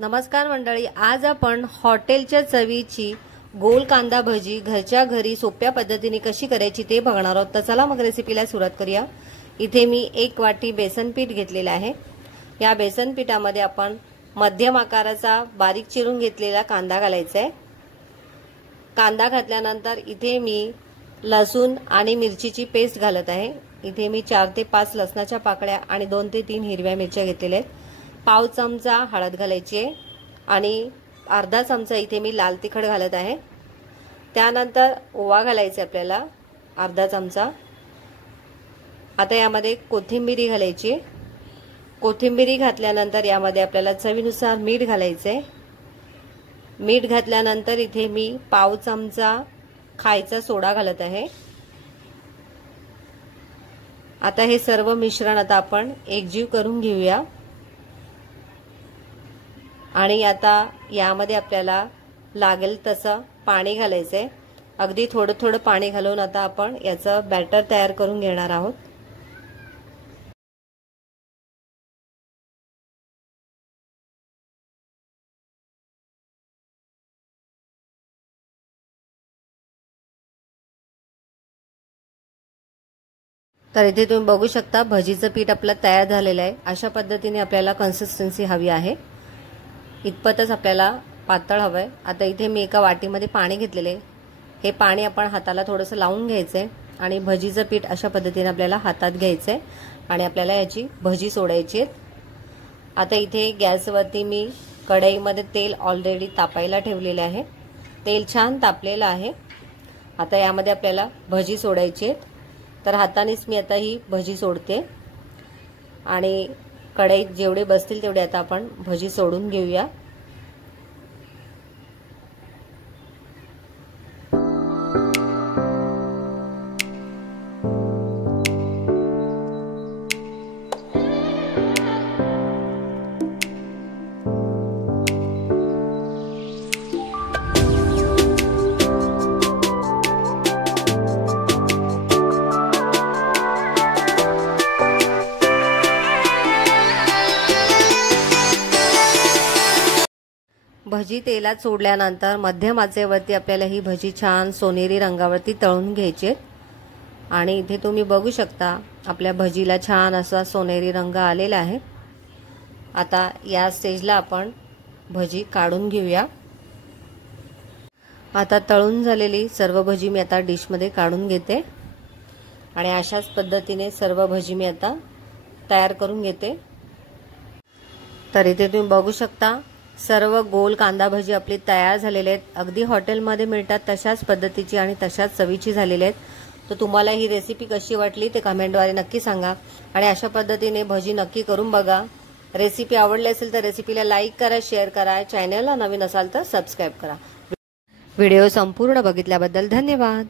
नमस्कार मंडळी, आज आपण हॉटेलच्या चवीची गोल कांदा भजी घरच्या घरी सोप्या पद्धतीने कशी करायची ते बघणार आहोत। तर चला मग रेसिपीला सुरुवात करूया। इथे मी 1 वाटी बेसन पीठ घेतलेले आहे। या बेसन पीठामध्ये आपण मध्यम आकाराचा बारीक चिरून घेतलेला कांदा घालायचा आहे। कांदा घातल्यानंतर इथे मी लसूण आणि मिरचीची पेस्ट घालत आहे। इथे मी 4 ते 5 लसणाच्या पाकळ्या आणि 2 ते 3 हिरव्या मिरच्या घेतलेल्या आहेत। पाव चमचा हळद घालायची आहे आणि अर्धा चमचा इथे मी लाल तिखट घालत आहे। त्यानंतर ओवा घालायचा आपल्याला अर्धा चमचा। आता यामध्ये कोथिंबीर घालायची। कोथिंबीर घातल्यानंतर यामध्ये आपल्याला चवीनुसार मीठ घालायचे। मीठ घातल्यानंतर इथे मी पाव चमचा खायचा सोडा घालत आहे। आता हे सर्व मिश्रण आता आपण एकजीव करून घेऊया। आणि आता यामध्ये आपल्याला लागेल तसं पाणी घालायचंय। अगदी थोडं थोडं पाणी घालून आता आपण याचं बॅटर तयार करून घेणार आहोत। तर इथे तुम्ही बघू शकता भजीचं पीठ आपलं तयार झालेलं आहे। अशा पद्धतीने आपल्याला कन्सिस्टन्सी हवी आहे। इतपतच आपल्याला पातळ हवंय। आता इथे मी एका वाटीमध्ये पाणी घेतलेले। हे पाणी आपण हाताला थोडंसं लावून घ्यायचंय आणि भजीचं पीठ अशा पद्धतीने आपल्याला हातात घ्यायचंय आणि आपल्याला याची भजी सोडायची आहे। आता इथे गॅसवरती मी कढईमध्ये तेल ऑलरेडी तापायला ठेवलेले आहे। तेल छान तापलेलं आहे। आता यामध्ये आपल्याला भजी सोडायची आहे। तर हातानेच मी आता ही भजी सोडते आणि कढईत जेवढे बसतील तेवढे आता आपण भजी सोडून घेऊया। भजी तेलात सोडल्यानंतर मध्यम आचेवरती आपल्याला ही भजी छान सोनेरी रंगावरती तळून घ्यायची आहे। आणि इथे तुम्ही बघू शकता आपल्या भजीला छान असा सोनेरी रंग आलेला आहे। आता या स्टेजला आपण भजी काढून घेऊया। आता तळून झालेली सर्व भजी मी आता डिशमध्ये काढून घेते आणि अशाच पद्धतीने सर्व भजी मी आता तयार करून घेते। तर इथे तुम्ही बघू शकता सर्व गोल कांदा भजी आपली तयार झालेले आहेत। अगदी हॉटेलमध्ये मिळतात तशाच पद्धतीची आणि तशाच चवीची झालेली आहेत। तर तुम्हाला ही रेसिपी कशी वाटली ते कमेंटद्वारे नक्की सांगा आणि अशा पद्धतीने भजी नक्की करून बघा। रेसिपी आवडली असेल तर रेसिपीला लाईक करा, शेअर करा, चॅनलला नवीन असाल तर सबस्क्राइब करा। व्हिडिओ संपूर्ण बघितल्याबद्दल धन्यवाद।